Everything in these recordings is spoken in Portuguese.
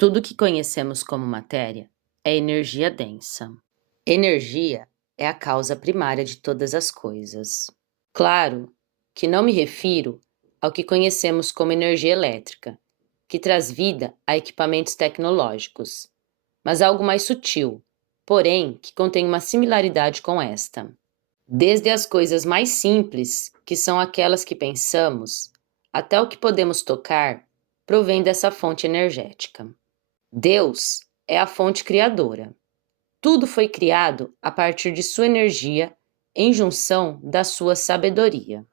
Tudo que conhecemos como matéria é energia densa. Energia é a causa primária de todas as coisas. Claro que não me refiro ao que conhecemos como energia elétrica, que traz vida a equipamentos tecnológicos, mas algo mais sutil, porém que contém uma similaridade com esta. Desde as coisas mais simples, que são aquelas que pensamos, até o que podemos tocar, provém dessa fonte energética. Deus é a fonte criadora. Tudo foi criado a partir de sua energia, em junção da sua sabedoria.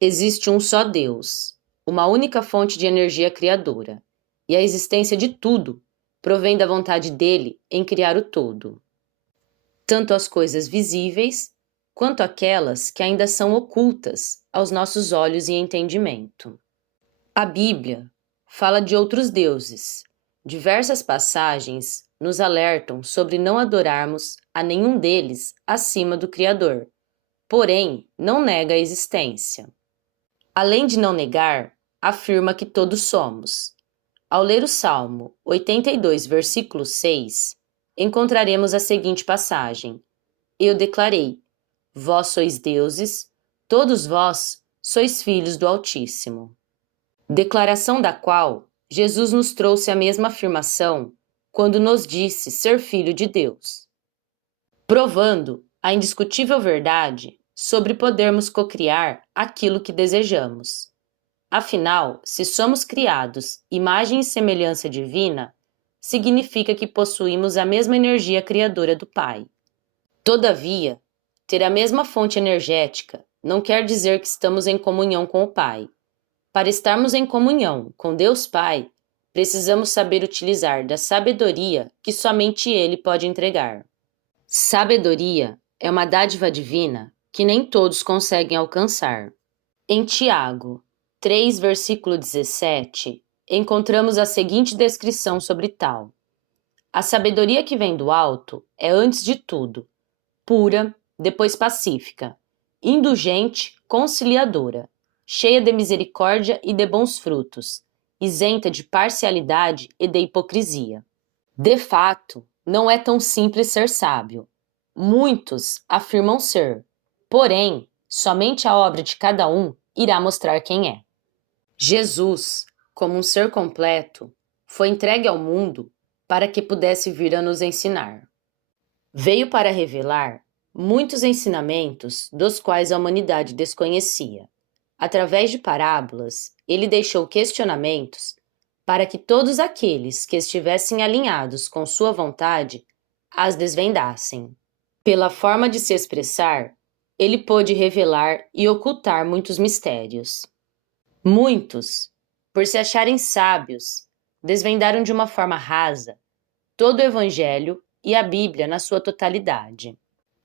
Existe um só Deus, uma única fonte de energia criadora, e a existência de tudo provém da vontade dele em criar o todo. Tanto as coisas visíveis, quanto aquelas que ainda são ocultas aos nossos olhos e entendimento. A Bíblia fala de outros deuses. Diversas passagens nos alertam sobre não adorarmos a nenhum deles acima do Criador, porém não nega a existência. Além de não negar, afirma que todos somos. Ao ler o Salmo 82, versículo 6, encontraremos a seguinte passagem: Eu declarei, vós sois deuses, todos vós sois filhos do Altíssimo. Declaração da qual Jesus nos trouxe a mesma afirmação quando nos disse ser filho de Deus, provando a indiscutível verdade sobre podermos cocriar aquilo que desejamos. Afinal, se somos criados imagem e semelhança divina, significa que possuímos a mesma energia criadora do Pai. Todavia, ter a mesma fonte energética não quer dizer que estamos em comunhão com o Pai. Para estarmos em comunhão com Deus Pai, precisamos saber utilizar da sabedoria que somente Ele pode entregar. Sabedoria é uma dádiva divina que nem todos conseguem alcançar. Em Tiago 3, versículo 17, encontramos a seguinte descrição sobre tal: A sabedoria que vem do alto é, antes de tudo, pura, depois pacífica, indulgente, conciliadora, cheia de misericórdia e de bons frutos, isenta de parcialidade e de hipocrisia. De fato, não é tão simples ser sábio. Muitos afirmam ser, porém, somente a obra de cada um irá mostrar quem é. Jesus, como um ser completo, foi entregue ao mundo para que pudesse vir a nos ensinar. Veio para revelar muitos ensinamentos dos quais a humanidade desconhecia. Através de parábolas, ele deixou questionamentos para que todos aqueles que estivessem alinhados com sua vontade as desvendassem. Pela forma de se expressar, ele pôde revelar e ocultar muitos mistérios. Muitos, por se acharem sábios, desvendaram de uma forma rasa todo o Evangelho e a Bíblia na sua totalidade.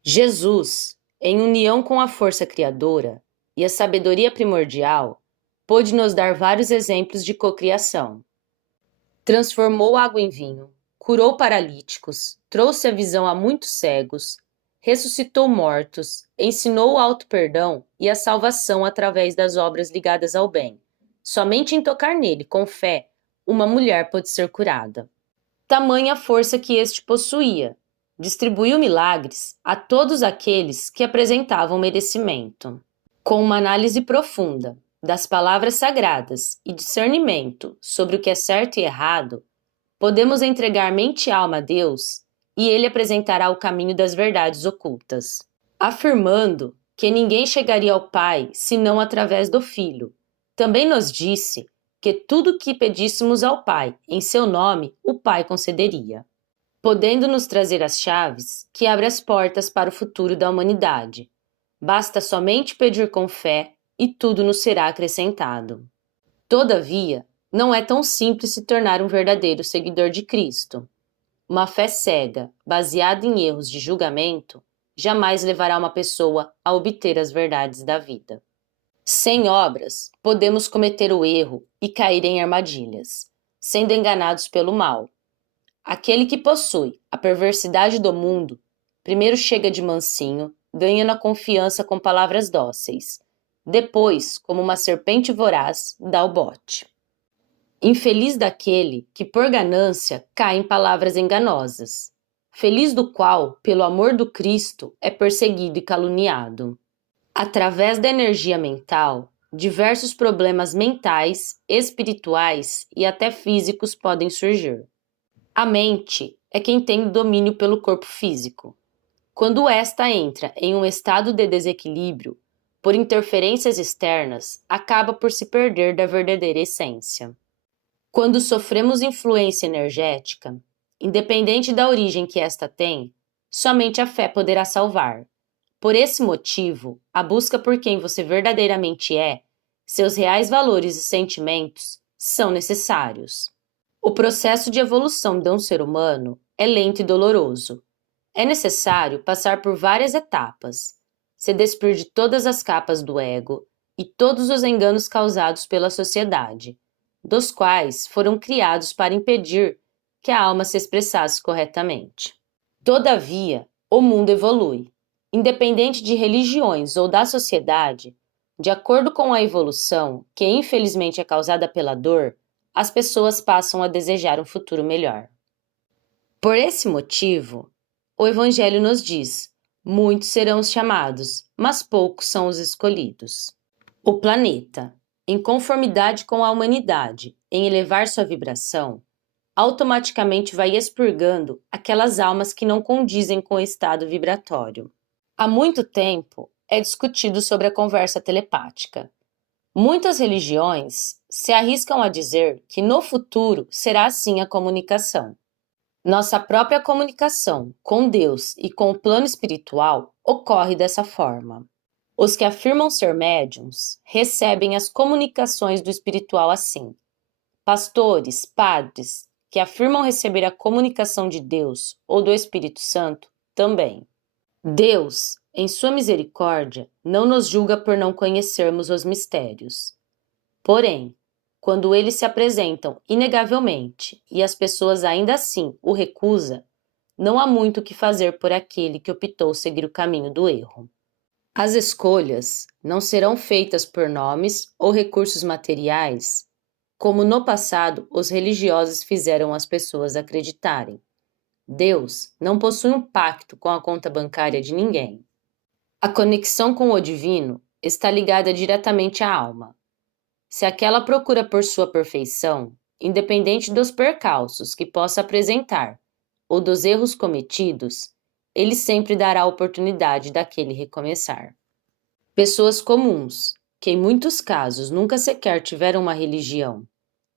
Jesus, em união com a força criadora e a sabedoria primordial, pôde nos dar vários exemplos de cocriação. Transformou água em vinho, curou paralíticos, trouxe a visão a muitos cegos, ressuscitou mortos, ensinou o auto-perdão e a salvação através das obras ligadas ao bem. Somente em tocar nele, com fé, uma mulher pôde ser curada. Tamanha a força que este possuía, distribuiu milagres a todos aqueles que apresentavam merecimento. Com uma análise profunda das palavras sagradas e discernimento sobre o que é certo e errado, podemos entregar mente e alma a Deus e Ele apresentará o caminho das verdades ocultas, afirmando que ninguém chegaria ao Pai senão através do Filho. Também nos disse que tudo o que pedíssemos ao Pai em seu nome, o Pai concederia, podendo nos trazer as chaves que abrem as portas para o futuro da humanidade. Basta somente pedir com fé e tudo nos será acrescentado. Todavia, não é tão simples se tornar um verdadeiro seguidor de Cristo. Uma fé cega, baseada em erros de julgamento, jamais levará uma pessoa a obter as verdades da vida. Sem obras, podemos cometer o erro e cair em armadilhas, sendo enganados pelo mal. Aquele que possui a perversidade do mundo, primeiro chega de mansinho, ganhando a confiança com palavras dóceis. Depois, como uma serpente voraz, dá o bote. Infeliz daquele que por ganância cai em palavras enganosas, feliz do qual, pelo amor do Cristo, é perseguido e caluniado. Através da energia mental, diversos problemas mentais, espirituais e até físicos podem surgir. A mente é quem tem o domínio pelo corpo físico. Quando esta entra em um estado de desequilíbrio, por interferências externas, acaba por se perder da verdadeira essência. Quando sofremos influência energética, independente da origem que esta tem, somente a fé poderá salvar. Por esse motivo, a busca por quem você verdadeiramente é, seus reais valores e sentimentos, são necessários. O processo de evolução de um ser humano é lento e doloroso. É necessário passar por várias etapas, se despir de todas as capas do ego e todos os enganos causados pela sociedade, dos quais foram criados para impedir que a alma se expressasse corretamente. Todavia, o mundo evolui. Independente de religiões ou da sociedade, de acordo com a evolução, que infelizmente é causada pela dor, as pessoas passam a desejar um futuro melhor. Por esse motivo, o Evangelho nos diz: muitos serão os chamados, mas poucos são os escolhidos. O planeta, em conformidade com a humanidade, em elevar sua vibração, automaticamente vai expurgando aquelas almas que não condizem com o estado vibratório. Há muito tempo é discutido sobre a conversa telepática. Muitas religiões se arriscam a dizer que no futuro será assim a comunicação. Nossa própria comunicação com Deus e com o plano espiritual ocorre dessa forma. Os que afirmam ser médiums recebem as comunicações do espiritual assim. Pastores, padres, que afirmam receber a comunicação de Deus ou do Espírito Santo, também. Deus, em sua misericórdia, não nos julga por não conhecermos os mistérios. Porém, quando eles se apresentam inegavelmente e as pessoas ainda assim o recusam, não há muito o que fazer por aquele que optou seguir o caminho do erro. As escolhas não serão feitas por nomes ou recursos materiais, como no passado os religiosos fizeram as pessoas acreditarem. Deus não possui um pacto com a conta bancária de ninguém. A conexão com o divino está ligada diretamente à alma. Se aquela procura por sua perfeição, independente dos percalços que possa apresentar ou dos erros cometidos, ele sempre dará a oportunidade daquele recomeçar. Pessoas comuns, que em muitos casos nunca sequer tiveram uma religião,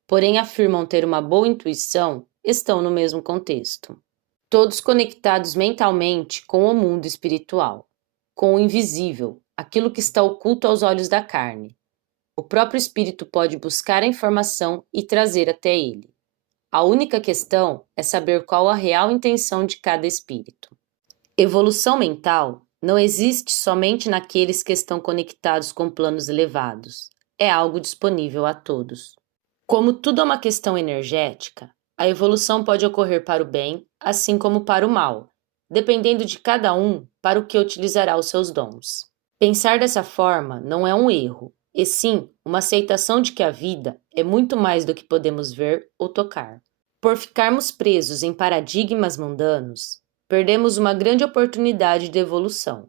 porém afirmam ter uma boa intuição, estão no mesmo contexto. Todos conectados mentalmente com o mundo espiritual, com o invisível, aquilo que está oculto aos olhos da carne. O próprio espírito pode buscar a informação e trazer até ele. A única questão é saber qual a real intenção de cada espírito. Evolução mental não existe somente naqueles que estão conectados com planos elevados. É algo disponível a todos. Como tudo é uma questão energética, a evolução pode ocorrer para o bem, assim como para o mal, dependendo de cada um para o que utilizará os seus dons. Pensar dessa forma não é um erro, e sim uma aceitação de que a vida é muito mais do que podemos ver ou tocar. Por ficarmos presos em paradigmas mundanos, perdemos uma grande oportunidade de evolução.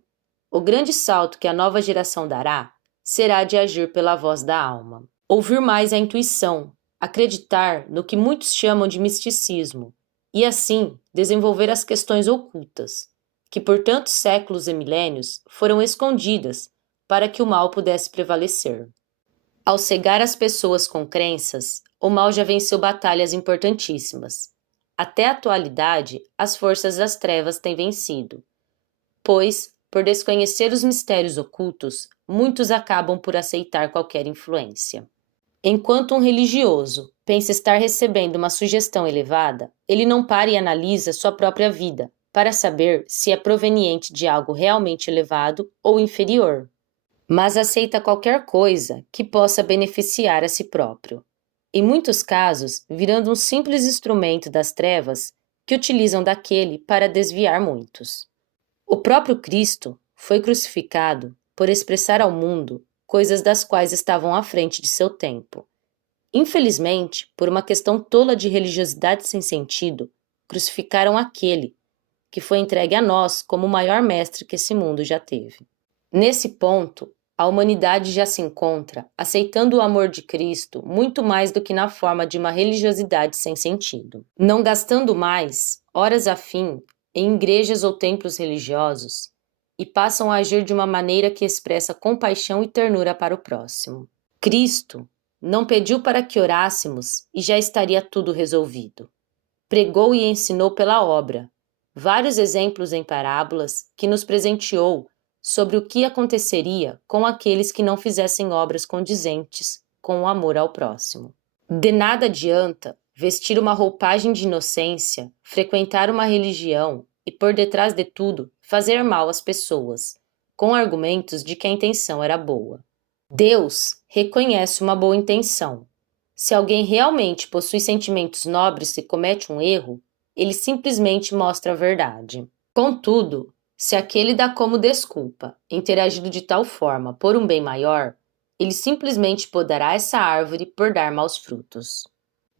O grande salto que a nova geração dará será de agir pela voz da alma, ouvir mais a intuição, acreditar no que muitos chamam de misticismo, e assim desenvolver as questões ocultas, que por tantos séculos e milênios foram escondidas para que o mal pudesse prevalecer. Ao cegar as pessoas com crenças, o mal já venceu batalhas importantíssimas. Até a atualidade, as forças das trevas têm vencido, pois, por desconhecer os mistérios ocultos, muitos acabam por aceitar qualquer influência. Enquanto um religioso pensa estar recebendo uma sugestão elevada, ele não para e analisa sua própria vida para saber se é proveniente de algo realmente elevado ou inferior, mas aceita qualquer coisa que possa beneficiar a si próprio. Em muitos casos, virando um simples instrumento das trevas que utilizam daquele para desviar muitos. O próprio Cristo foi crucificado por expressar ao mundo coisas das quais estavam à frente de seu tempo. Infelizmente, por uma questão tola de religiosidade sem sentido, crucificaram aquele que foi entregue a nós como o maior mestre que esse mundo já teve. Nesse ponto, a humanidade já se encontra aceitando o amor de Cristo muito mais do que na forma de uma religiosidade sem sentido. Não gastando mais horas a fim em igrejas ou templos religiosos e passam a agir de uma maneira que expressa compaixão e ternura para o próximo. Cristo não pediu para que orássemos e já estaria tudo resolvido. Pregou e ensinou pela obra, vários exemplos em parábolas que nos presenteou sobre o que aconteceria com aqueles que não fizessem obras condizentes com o amor ao próximo. De nada adianta vestir uma roupagem de inocência, frequentar uma religião e, por detrás de tudo, fazer mal às pessoas, com argumentos de que a intenção era boa. Deus reconhece uma boa intenção. Se alguém realmente possui sentimentos nobres e comete um erro, ele simplesmente mostra a verdade. Contudo, se aquele dá como desculpa em ter agido de tal forma por um bem maior, ele simplesmente podará essa árvore por dar maus frutos.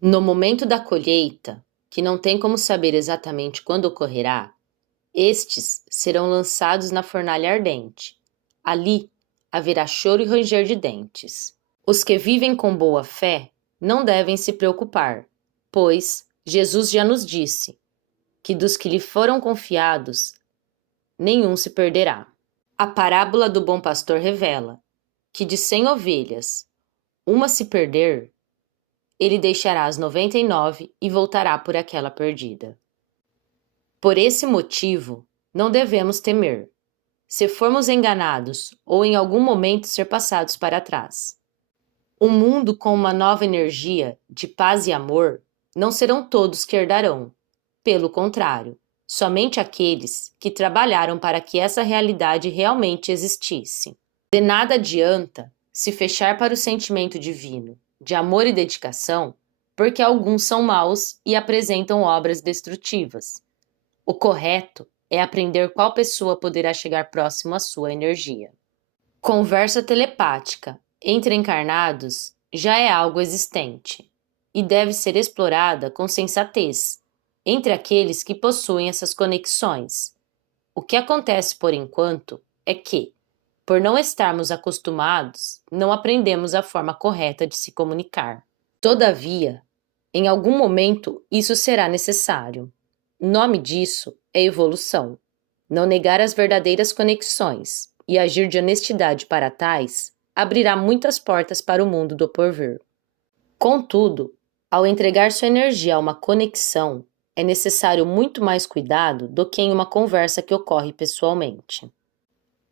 No momento da colheita, que não tem como saber exatamente quando ocorrerá, estes serão lançados na fornalha ardente. Ali haverá choro e ranger de dentes. Os que vivem com boa fé não devem se preocupar, pois Jesus já nos disse que dos que lhe foram confiados, nenhum se perderá. A parábola do bom pastor revela que de 100 ovelhas, uma se perder, ele deixará as 99 e voltará por aquela perdida. Por esse motivo, não devemos temer, se formos enganados ou em algum momento ser passados para trás. Um mundo com uma nova energia de paz e amor não serão todos que herdarão. Pelo contrário, somente aqueles que trabalharam para que essa realidade realmente existisse. De nada adianta se fechar para o sentimento divino, de amor e dedicação, porque alguns são maus e apresentam obras destrutivas. O correto é aprender qual pessoa poderá chegar próximo à sua energia. Conversa telepática entre encarnados já é algo existente e deve ser explorada com sensatez entre aqueles que possuem essas conexões. O que acontece por enquanto é que, por não estarmos acostumados, não aprendemos a forma correta de se comunicar. Todavia, em algum momento isso será necessário. O nome disso é evolução. Não negar as verdadeiras conexões e agir de honestidade para tais abrirá muitas portas para o mundo do porvir. Contudo, ao entregar sua energia a uma conexão, é necessário muito mais cuidado do que em uma conversa que ocorre pessoalmente.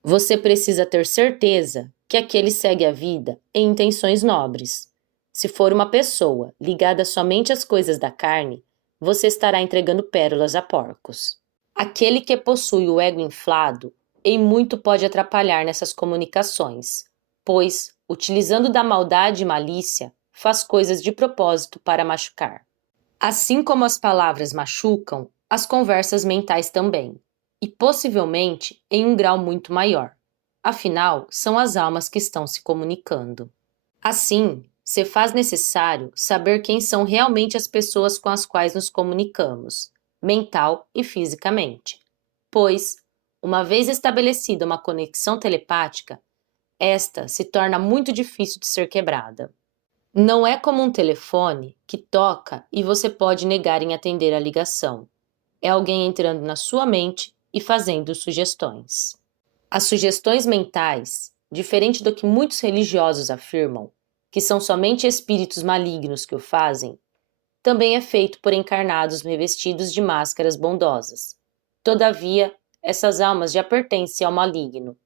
Você precisa ter certeza que aquele segue a vida em intenções nobres. Se for uma pessoa ligada somente às coisas da carne, você estará entregando pérolas a porcos. Aquele que possui o ego inflado, em muito pode atrapalhar nessas comunicações, pois, utilizando da maldade e malícia, faz coisas de propósito para machucar. Assim como as palavras machucam, as conversas mentais também, e possivelmente em um grau muito maior. Afinal, são as almas que estão se comunicando. Assim, se faz necessário saber quem são realmente as pessoas com as quais nos comunicamos, mental e fisicamente. Pois, uma vez estabelecida uma conexão telepática, esta se torna muito difícil de ser quebrada. Não é como um telefone que toca e você pode negar em atender a ligação. É alguém entrando na sua mente e fazendo sugestões. As sugestões mentais, diferente do que muitos religiosos afirmam, que são somente espíritos malignos que o fazem, também é feito por encarnados revestidos de máscaras bondosas. Todavia, essas almas já pertencem ao maligno.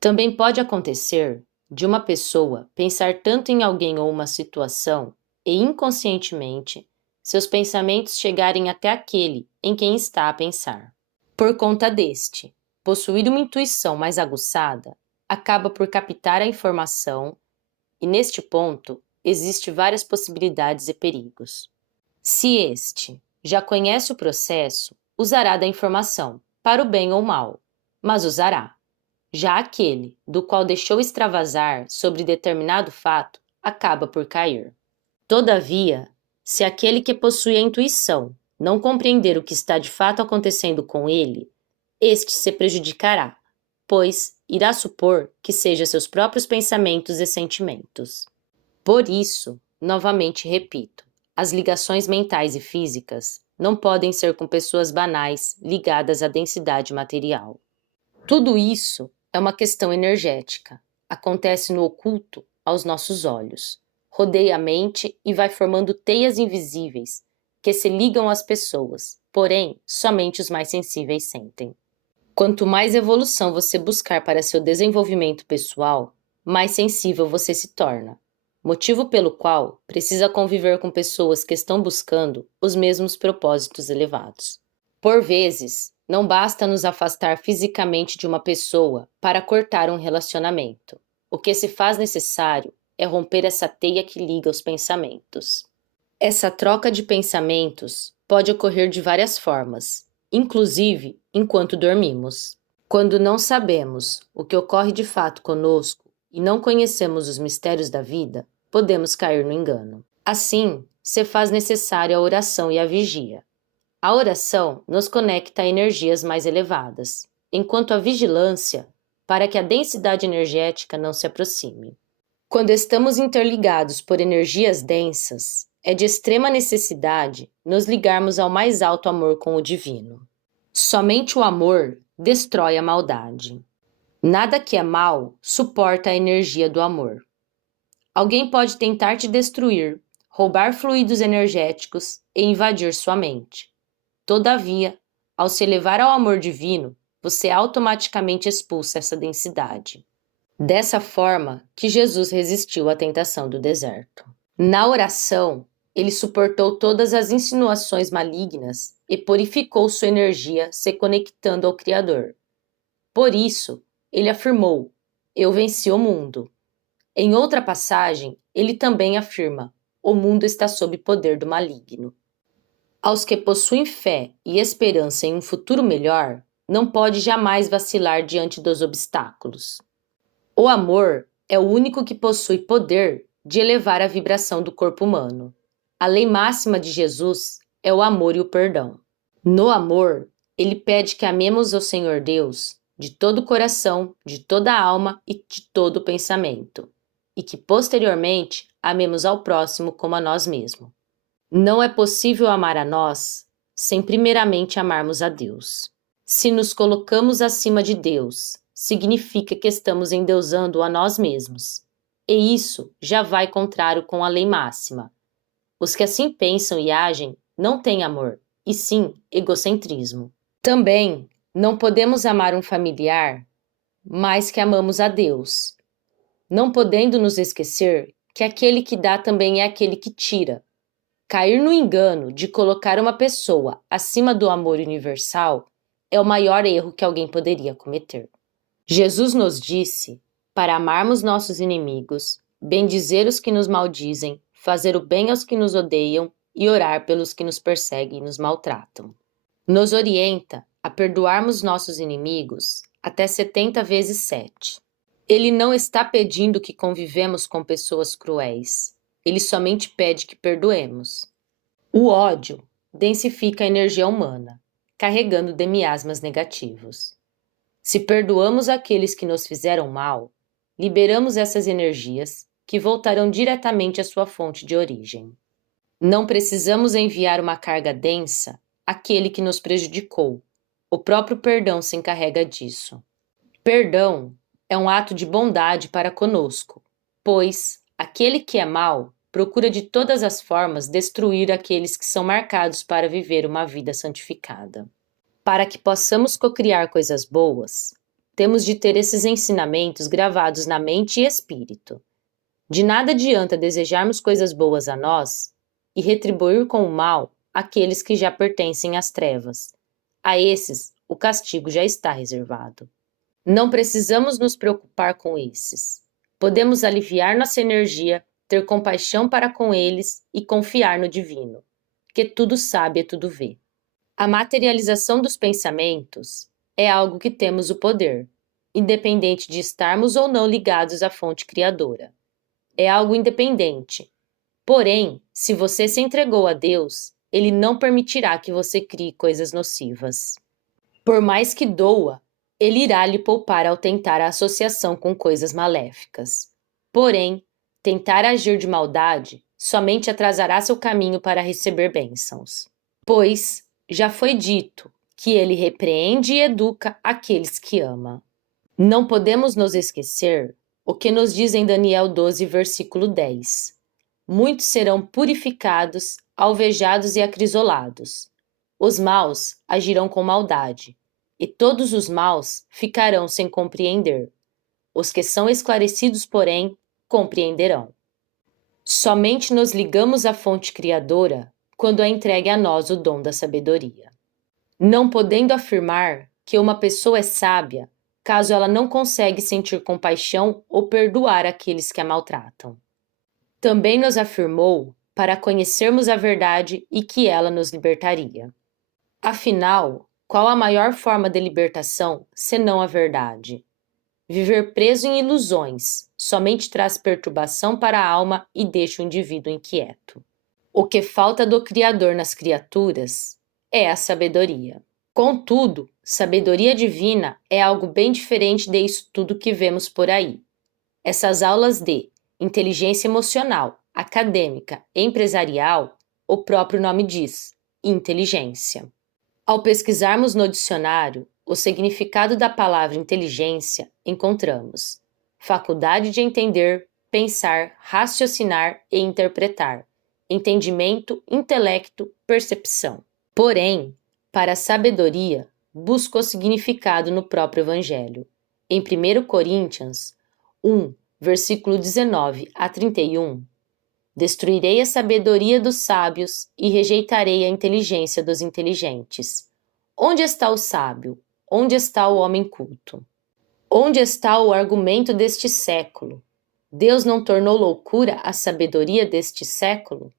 Também pode acontecer de uma pessoa pensar tanto em alguém ou uma situação e, inconscientemente, seus pensamentos chegarem até aquele em quem está a pensar. Por conta deste, possuir uma intuição mais aguçada acaba por captar a informação e, neste ponto, existem várias possibilidades e perigos. Se este já conhece o processo, usará da informação, para o bem ou mal, mas usará. Já aquele do qual deixou extravasar sobre determinado fato acaba por cair. Todavia, se aquele que possui a intuição não compreender o que está de fato acontecendo com ele, este se prejudicará, pois irá supor que sejam seus próprios pensamentos e sentimentos. Por isso, novamente repito, as ligações mentais e físicas não podem ser com pessoas banais ligadas à densidade material. Tudo isso é uma questão energética, acontece no oculto aos nossos olhos, rodeia a mente e vai formando teias invisíveis que se ligam às pessoas, porém, somente os mais sensíveis sentem. Quanto mais evolução você buscar para seu desenvolvimento pessoal, mais sensível você se torna, motivo pelo qual precisa conviver com pessoas que estão buscando os mesmos propósitos elevados. Por vezes, não basta nos afastar fisicamente de uma pessoa para cortar um relacionamento. O que se faz necessário é romper essa teia que liga os pensamentos. Essa troca de pensamentos pode ocorrer de várias formas, inclusive enquanto dormimos. Quando não sabemos o que ocorre de fato conosco e não conhecemos os mistérios da vida, podemos cair no engano. Assim, se faz necessária a oração e a vigia. A oração nos conecta a energias mais elevadas, enquanto a vigilância para que a densidade energética não se aproxime. Quando estamos interligados por energias densas, é de extrema necessidade nos ligarmos ao mais alto amor com o divino. Somente o amor destrói a maldade. Nada que é mal suporta a energia do amor. Alguém pode tentar te destruir, roubar fluidos energéticos e invadir sua mente. Todavia, ao se elevar ao amor divino, você automaticamente expulsa essa densidade. Dessa forma que Jesus resistiu à tentação do deserto. Na oração, ele suportou todas as insinuações malignas e purificou sua energia se conectando ao Criador. Por isso, ele afirmou: "Eu venci o mundo." Em outra passagem, ele também afirma: "O mundo está sob poder do maligno." Aos que possuem fé e esperança em um futuro melhor, não pode jamais vacilar diante dos obstáculos. O amor é o único que possui poder de elevar a vibração do corpo humano. A lei máxima de Jesus é o amor e o perdão. No amor, ele pede que amemos ao Senhor Deus de todo o coração, de toda a alma e de todo o pensamento, e que posteriormente amemos ao próximo como a nós mesmos. Não é possível amar a nós sem primeiramente amarmos a Deus. Se nos colocamos acima de Deus, significa que estamos endeusando a nós mesmos. E isso já vai contrário com a lei máxima. Os que assim pensam e agem não têm amor, e sim egocentrismo. Também não podemos amar um familiar mais que amamos a Deus, não podendo nos esquecer que aquele que dá também é aquele que tira. Cair no engano de colocar uma pessoa acima do amor universal é o maior erro que alguém poderia cometer. Jesus nos disse para amarmos nossos inimigos, bendizer os que nos maldizem, fazer o bem aos que nos odeiam e orar pelos que nos perseguem e nos maltratam. Nos orienta a perdoarmos nossos inimigos até 70 vezes 7. Ele não está pedindo que convivemos com pessoas cruéis. Ele somente pede que perdoemos. O ódio densifica a energia humana, carregando de miasmas negativos. Se perdoamos aqueles que nos fizeram mal, liberamos essas energias que voltarão diretamente à sua fonte de origem. Não precisamos enviar uma carga densa àquele que nos prejudicou. O próprio perdão se encarrega disso. Perdão é um ato de bondade para conosco, pois aquele que é mau procura de todas as formas destruir aqueles que são marcados para viver uma vida santificada. Para que possamos cocriar coisas boas, temos de ter esses ensinamentos gravados na mente e espírito. De nada adianta desejarmos coisas boas a nós e retribuir com o mal aqueles que já pertencem às trevas. A esses, o castigo já está reservado. Não precisamos nos preocupar com esses. Podemos aliviar nossa energia, ter compaixão para com eles e confiar no divino, que tudo sabe e tudo vê. A materialização dos pensamentos é algo que temos o poder, independente de estarmos ou não ligados à fonte criadora. É algo independente, Porém, se você se entregou a Deus, Ele não permitirá que você crie coisas nocivas. Por mais que doa, Ele irá lhe poupar ao tentar a associação com coisas maléficas. Porém, tentar agir de maldade somente atrasará seu caminho para receber bênçãos. Pois já foi dito que Ele repreende e educa aqueles que ama. Não podemos nos esquecer o que nos diz em Daniel 12, versículo 10. Muitos serão purificados, alvejados e acrisolados. Os maus agirão com maldade, e todos os maus ficarão sem compreender. Os que são esclarecidos, porém, compreenderão. Somente nos ligamos à fonte criadora quando é entregue a nós o dom da sabedoria. Não podendo afirmar que uma pessoa é sábia, caso ela não consegue sentir compaixão ou perdoar aqueles que a maltratam. Também nos afirmou para conhecermos a verdade e que ela nos libertaria. Afinal, qual a maior forma de libertação senão a verdade? Viver preso em ilusões somente traz perturbação para a alma e deixa o indivíduo inquieto. O que falta do Criador nas criaturas é a sabedoria. Contudo, sabedoria divina é algo bem diferente disso tudo que vemos por aí. Essas aulas de inteligência emocional, acadêmica, empresarial, o próprio nome diz, inteligência. Ao pesquisarmos no dicionário o significado da palavra inteligência, encontramos faculdade de entender, pensar, raciocinar e interpretar, entendimento, intelecto, percepção. Porém, para a sabedoria, busca o significado no próprio Evangelho. Em 1 Coríntios 1, versículo 19 a 31, destruirei a sabedoria dos sábios e rejeitarei a inteligência dos inteligentes. Onde está o sábio? Onde está o homem culto? Onde está o argumento deste século? Deus não tornou loucura a sabedoria deste século?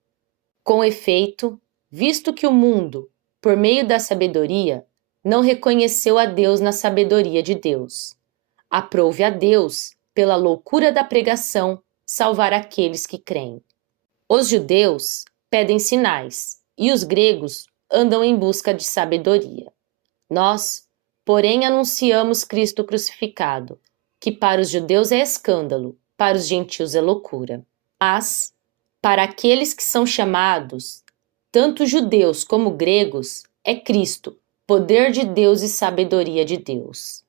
Com efeito, visto que o mundo, por meio da sabedoria, não reconheceu a Deus na sabedoria de Deus, aprove a Deus, pela loucura da pregação, salvar aqueles que creem. Os judeus pedem sinais e os gregos andam em busca de sabedoria. Nós, porém, anunciamos Cristo crucificado, que para os judeus é escândalo, para os gentios é loucura. Mas, para aqueles que são chamados, tanto judeus como gregos, é Cristo, poder de Deus e sabedoria de Deus.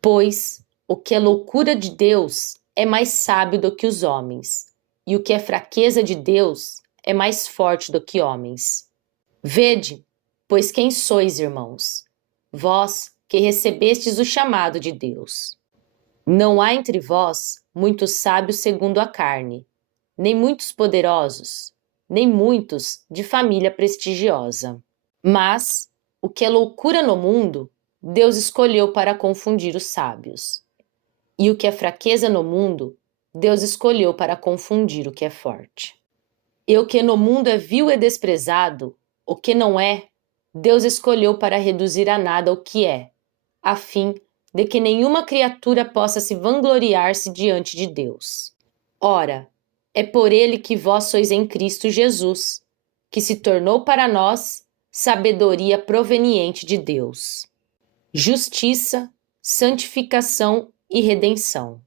Pois o que é loucura de Deus é mais sábio do que os homens, e o que é fraqueza de Deus é mais forte do que homens. Vede, pois quem sois, irmãos, vós que recebestes o chamado de Deus. Não há entre vós muitos sábios segundo a carne, nem muitos poderosos, nem muitos de família prestigiosa. Mas o que é loucura no mundo, Deus escolheu para confundir os sábios. E o que é fraqueza no mundo, Deus escolheu para confundir o que é forte. E o que no mundo é vil e desprezado, o que não é, Deus escolheu para reduzir a nada o que é, a fim de que nenhuma criatura possa se vangloriar-se diante de Deus. Ora, é por ele que vós sois em Cristo Jesus, que se tornou para nós sabedoria proveniente de Deus, justiça, santificação e redenção,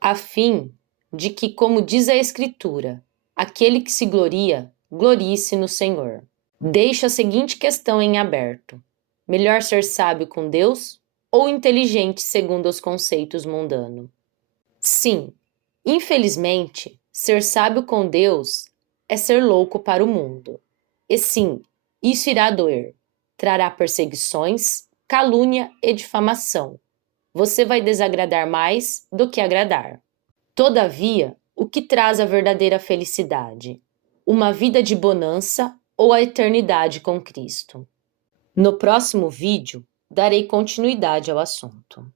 a fim de que, como diz a Escritura, aquele que se gloria, glorie-se no Senhor. Deixo a seguinte questão em aberto: melhor ser sábio com Deus ou inteligente segundo os conceitos mundanos? Sim, infelizmente, ser sábio com Deus é ser louco para o mundo. E sim, isso irá doer. Trará perseguições, calúnia e difamação. Você vai desagradar mais do que agradar. Todavia, o que traz a verdadeira felicidade? Uma vida de bonança ou a eternidade com Cristo? No próximo vídeo, darei continuidade ao assunto.